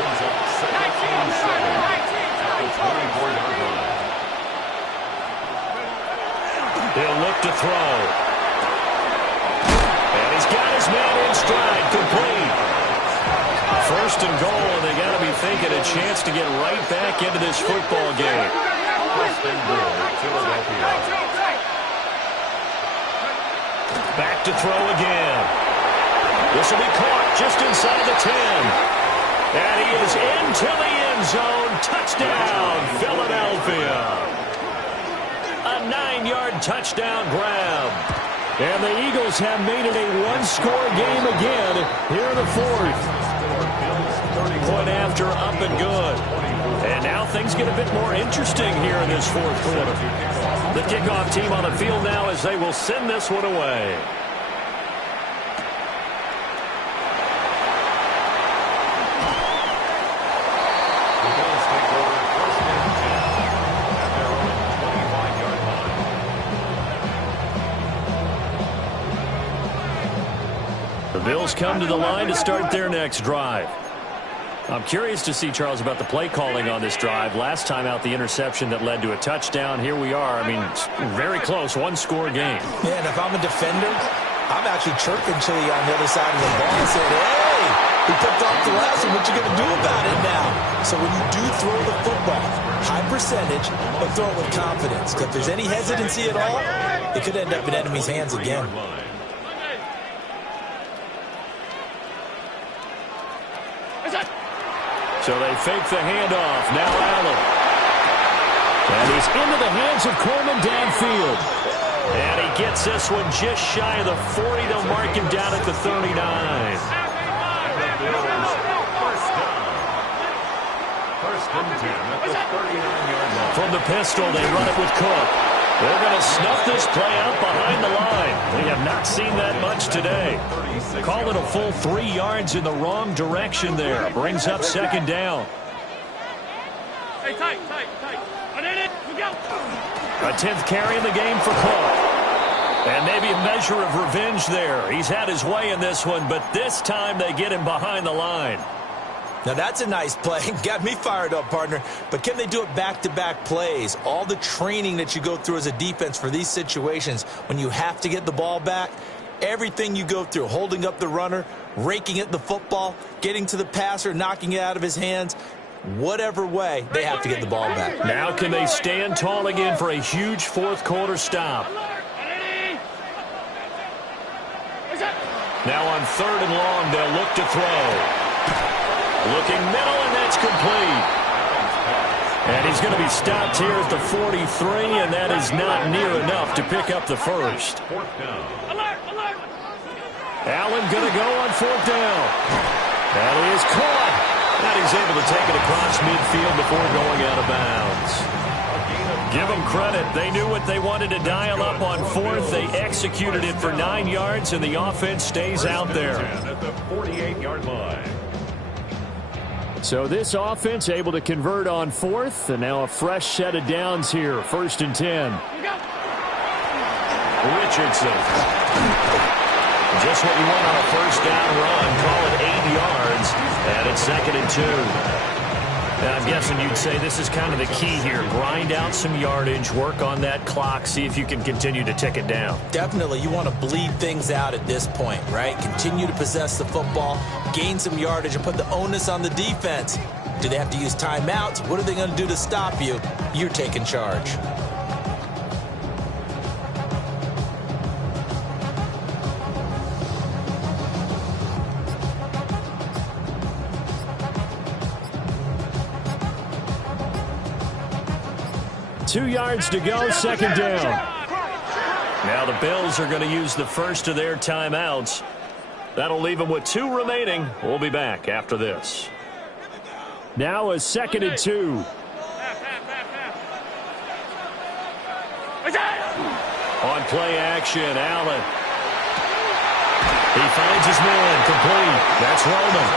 Brings up 2nd and 7 at the 24-yard line. He'll look to throw. And he's got his man in stride, complete. 1st and goal, and they got to be thinking a chance to get right back into this football game. 1st and goal, Philadelphia. Back to throw again. This will be caught just inside the 10. And he is into the end zone. Touchdown, Philadelphia. A 9-yard touchdown grab. And the Eagles have made it a 1-score game again here in the 4th. Point after, up and good. And now things get a bit more interesting here in this 4th quarter. The kickoff team on the field now as they will send this one away. The Bills come to the line to start their next drive. I'm curious to see, Charles, about the play calling on this drive. Last time out, the interception that led to a touchdown. Here we are. I mean, it's very close, one-score game. Yeah, and if I'm a defender, I'm actually chirping to you on the other side of the ball and saying, hey, we picked off the last one. What you going to do about it now? So when you do throw the football, high percentage, but throw it with confidence. Because if there's any hesitancy at all, it could end up in enemy's hands again. So they fake the handoff. Now Allen. And he's into the hands of Coleman downfield. And he gets this one just shy of the 40. They'll mark him down at the 39. First and 10 at the 39-yard line. From the pistol, they run it with Cook. They're going to snuff this play out behind the line. We have not seen that much today. Call it a full 3 yards in the wrong direction there. Brings up second down. Hey, tight. A 10th carry in the game for Cook. And maybe a measure of revenge there. He's had his way in this one, but this time they get him behind the line. Now, that's a nice play. Got me fired up, partner. But can they do it back-to-back plays? All the training that you go through as a defense for these situations, when you have to get the ball back, everything you go through, holding up the runner, raking at the football, getting to the passer, knocking it out of his hands, whatever way, they have to get the ball back. Now can they stand tall again for a huge fourth-quarter stop? Now on 3rd and long, they'll look to throw. Looking middle, and that's complete. And he's going to be stopped here at the 43, and that is not near enough to pick up the first. Allen going to go on 4th down. That is caught. And he's able to take it across midfield before going out of bounds. Give them credit. They knew what they wanted to dial up on 4th. They executed it for 9 yards, and the offense stays out there. At the 48-yard line. So this offense able to convert on 4th, and now a fresh set of downs here. 1st and 10. Richardson. Just what you want on a first down run. Call it 8 yards, and it's 2nd and 2. And I'm guessing you'd say this is kind of the key here. Grind out some yardage, work on that clock, see if you can continue to tick it down. Definitely, you want to bleed things out at this point, right? Continue to possess the football, gain some yardage, and put the onus on the defense. Do they have to use timeouts? What are they going to do to stop you? You're taking charge. Two yards to go, 2nd down. Now the Bills are going to use the first of their timeouts. That'll leave them with 2 remaining. We'll be back after this. Now a 2nd and 2. On play action, Allen. He finds his man, complete. That's Roman.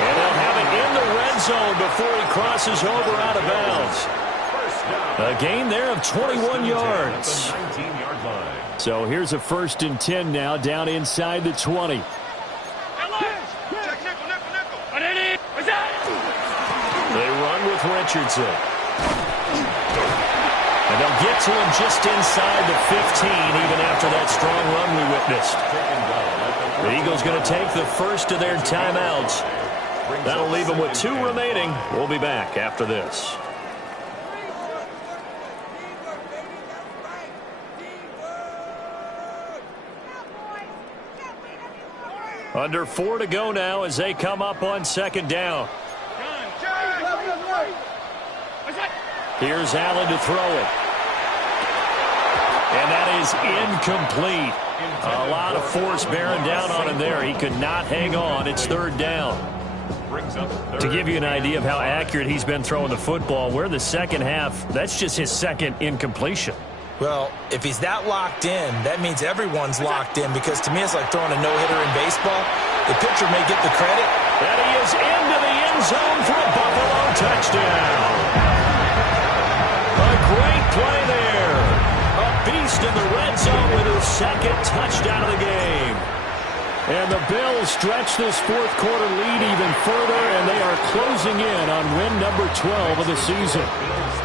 And they'll have it in the red zone before he crosses over out of bounds. A gain there of 21 yards. So here's a 1st and 10 now, down inside the 20. They run with Richardson. And they'll get to him just inside the 15, even after that strong run we witnessed. The Eagles going to take the first of their timeouts. That'll leave them with 2 remaining. We'll be back after this. Under 4 to go now as they come up on 2nd down. Here's Allen to throw it. And that is incomplete. A lot of force bearing down on him there. He could not hang on. It's 3rd down. To give you an idea of how accurate he's been throwing the football, we're the second half. That's just his 2nd incompletion. Well, if he's that locked in, that means everyone's locked in, because to me it's like throwing a no-hitter in baseball. The pitcher may get the credit. And he is into the end zone for a Buffalo touchdown. A great play there. A beast in the red zone with his 2nd touchdown of the game. And the Bills stretch this fourth quarter lead even further, and they are closing in on win number 12 of the season. Bills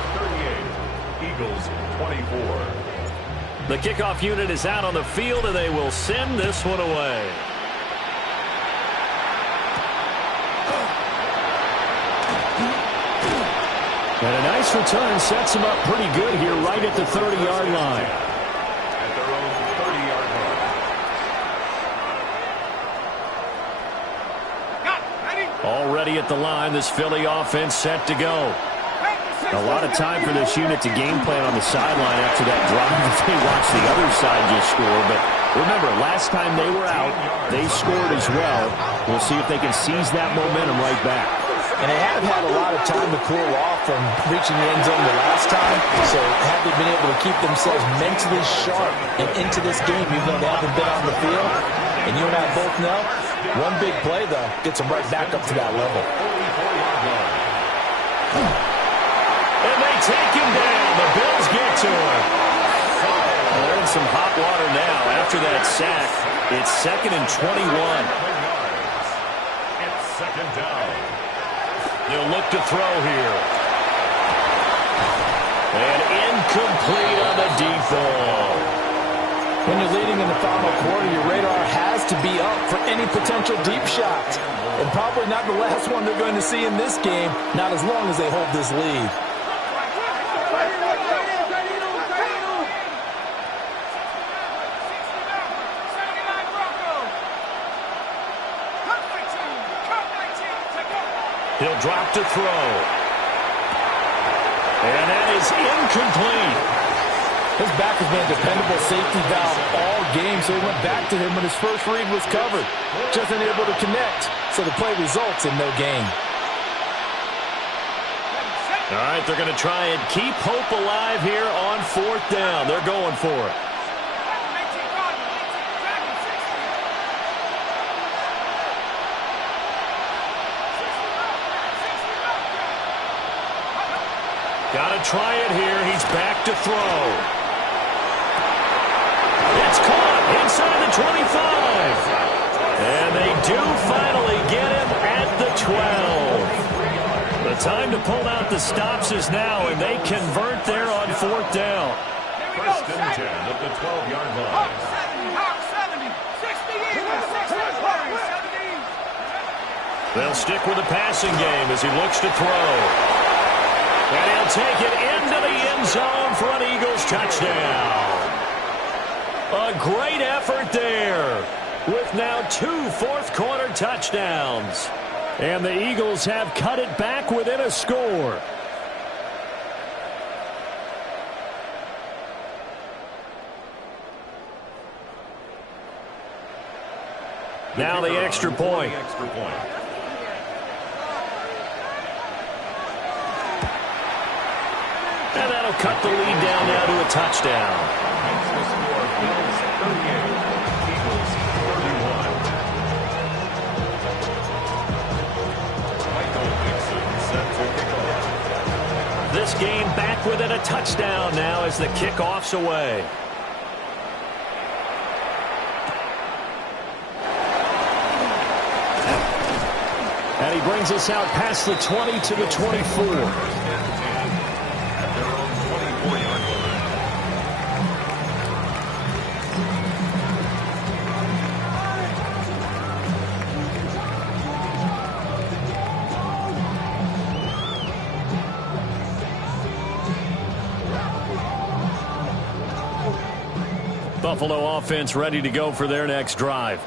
38, Eagles 24. The kickoff unit is out on the field, and they will send this one away. And a nice return sets him up pretty good here right at the 30-yard line. At their own 30-yard line. Already at the line, this Philly offense set to go. A lot of time for this unit to game plan on the sideline after that drive. They watched the other side just score. But remember, last time they were out, they scored as well. We'll see if they can seize that momentum right back. And they have had a lot of time to cool off from reaching the end zone the last time. So have they been able to keep themselves mentally sharp and into this game, even though they haven't been on the field? And you and I both know, one big play, though, gets them right back up to that level. And they take him down. The Bills get to him. They're in some hot water now after that sack. It's 2nd and 21. It's second down. They'll look to throw here. And incomplete on the deep ball. When you're leading in the final quarter, your radar has to be up for any potential deep shot. And probably not the last one they're going to see in this game, not as long as they hold this lead. He'll drop to throw. And that is incomplete. His back has been a dependable safety valve all game, so he went back to him when his first read was covered. Just unable to connect, so the play results in no gain. All right, they're going to try and keep hope alive here on 4th down. They're going for it. Got to try it here. He's back to throw. It's caught inside the 25. And they do finally get him at the 12. The time to pull out the stops is now, and they convert there on 4th down. First and 10 at the 12-yard line. They'll stick with the passing game as he looks to throw. And he'll take it into the end zone for an Eagles touchdown. A great effort there with now 2 fourth-quarter touchdowns. And the Eagles have cut it back within a score. Now the extra point. And that'll cut the lead down now to a touchdown. The score, Bills 38, Eagles 31. Michael Mixon set to kick off. This game back within a touchdown now as the kickoff's away. And he brings us out past the 20 to the 24. Buffalo offense ready to go for their next drive.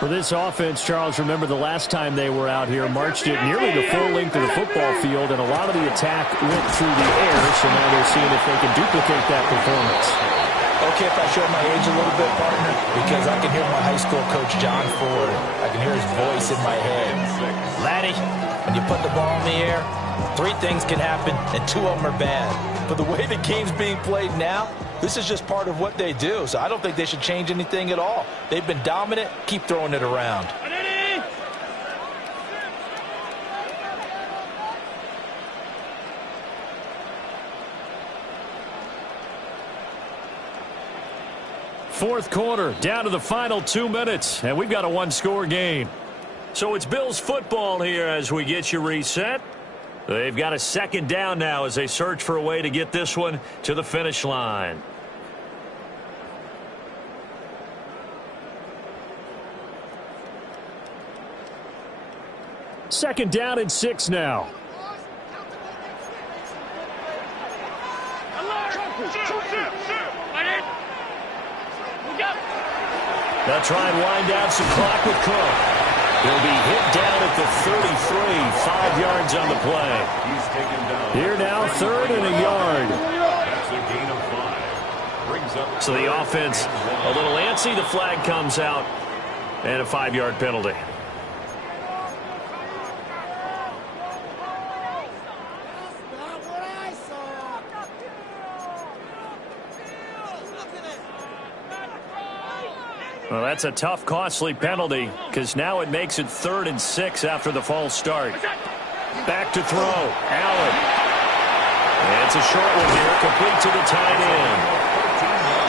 For this offense, Charles, remember the last time they were out here, marched it nearly the full length of the football field, and a lot of the attack went through the air, so now they're seeing if they can duplicate that performance. Okay, if I show my age a little bit, partner, because I can hear my high school coach, John Ford. I can hear his voice in my head. Laddie, when you put the ball in the air, 3 things can happen, and 2 of them are bad. But the way the game's being played now, this is just part of what they do, so I don't think they should change anything at all. They've been dominant. Keep throwing it around. Fourth quarter, down to the final 2 minutes, and we've got a one-score game. So it's Bills football here as we get you reset. They've got a second down now as they search for a way to get this one to the finish line. Second down and 6 now. They'll try and wind down some clock with Cook. He'll be hit down at the 33, 5 yards on the play. He's taken down. Here now, 3rd and a yard. That's a gain of 5. Brings up. So the offense a little antsy. The flag comes out and a 5-yard penalty. Well, that's a tough, costly penalty because now it makes it 3rd and 6 after the false start. Back to throw. Allen. And it's a short one here, complete to the tight end.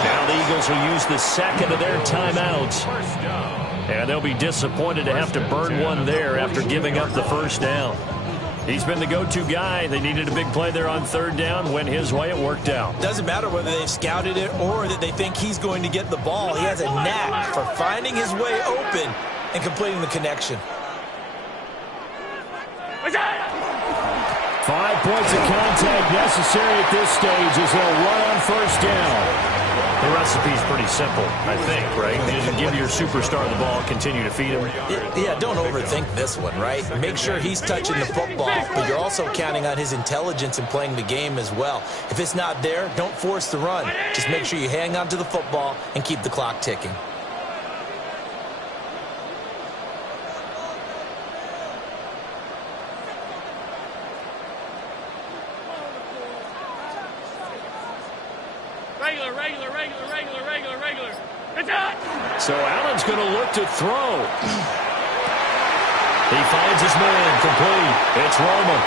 Now the Eagles will use the second of their timeouts. And they'll be disappointed to have to burn one there after giving up the first down. He's been the go-to guy. They needed a big play there on 3rd down. Went his way. It worked out. Doesn't matter whether they've scouted it or that they think he's going to get the ball. He has a knack for finding his way open and completing the connection. 5 points of contact necessary at this stage as they'll run on first down. The recipe's pretty simple, I think, right? You just give your superstar the ball, continue to feed him. Yeah, don't overthink this one, right? Make sure he's touching the football, but you're also counting on his intelligence in playing the game as well. If it's not there, don't force the run. Just make sure you hang on to the football and keep the clock ticking. So Allen's going to look to throw. He finds his man complete. It's Roman.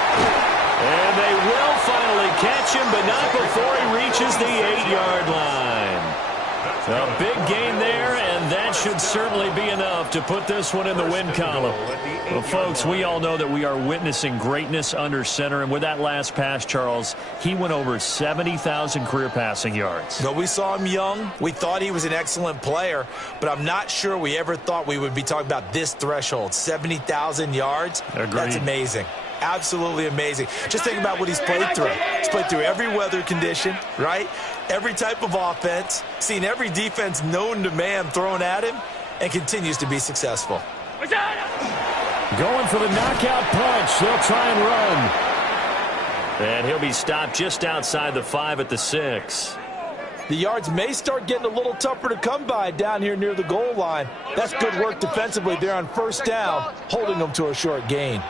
And they will finally catch him, but not before he reaches the 8-yard line. A big gain there, and that should certainly be enough to put this one in the win column. Well, folks, we all know that we are witnessing greatness under center, and with that last pass, Charles, he went over 70,000 career passing yards. Well, we saw him young. We thought he was an excellent player, but I'm not sure we ever thought we would be talking about this threshold, 70,000 yards. Agreed. That's amazing. Absolutely amazing. Just think about what he's played through. He's played through every weather condition, right? Every type of offense, seen every defense known to man thrown at him, and continues to be successful. Going for the knockout punch. They'll try and run. And he'll be stopped just outside the 5 at the 6. The yards may start getting a little tougher to come by down here near the goal line. That's good work defensively there on first down, holding them to a short gain.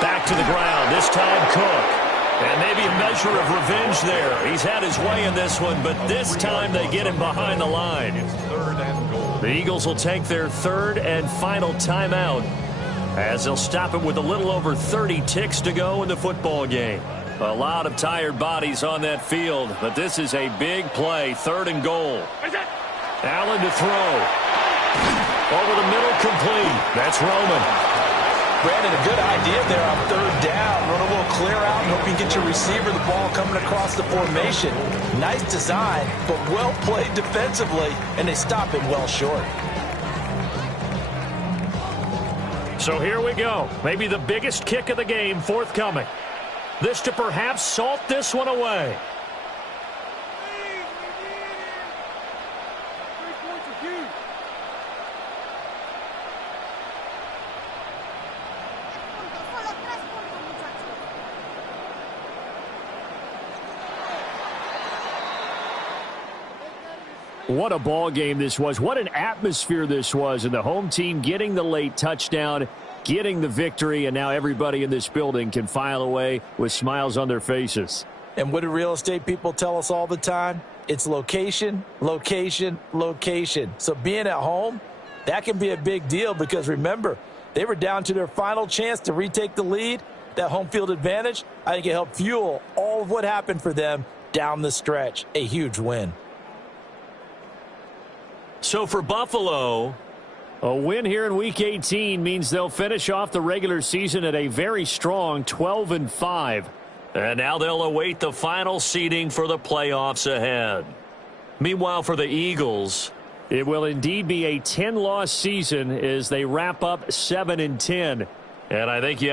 Back to the ground, this time Cook. And maybe a measure of revenge there. He's had his way in this one, but this time they get him behind the line. The Eagles will take their 3rd and final timeout as they'll stop it with a little over 30 ticks to go in the football game. A lot of tired bodies on that field, but this is a big play, 3rd and goal. Allen to throw. Over the middle, complete. That's Roman. Brandon, a good idea there on 3rd down. Run a little clear out and hope you get your receiver the ball coming across the formation. Nice design, but well played defensively, and they stop him well short. So here we go. Maybe the biggest kick of the game forthcoming. This to perhaps salt this one away. What a ball game this was. What an atmosphere this was. And the home team getting the late touchdown, getting the victory, and now everybody in this building can file away with smiles on their faces. And what do real estate people tell us all the time? It's location, location, location. So being at home, that can be a big deal because, remember, they were down to their final chance to retake the lead. That home field advantage, I think it helped fuel all of what happened for them down the stretch. A huge win. So for Buffalo, a win here in Week 18 means they'll finish off the regular season at a very strong 12-5. and now they'll await the final seeding for the playoffs ahead. Meanwhile, for the Eagles, it will indeed be a 10-loss season as they wrap up 7-10. and I think you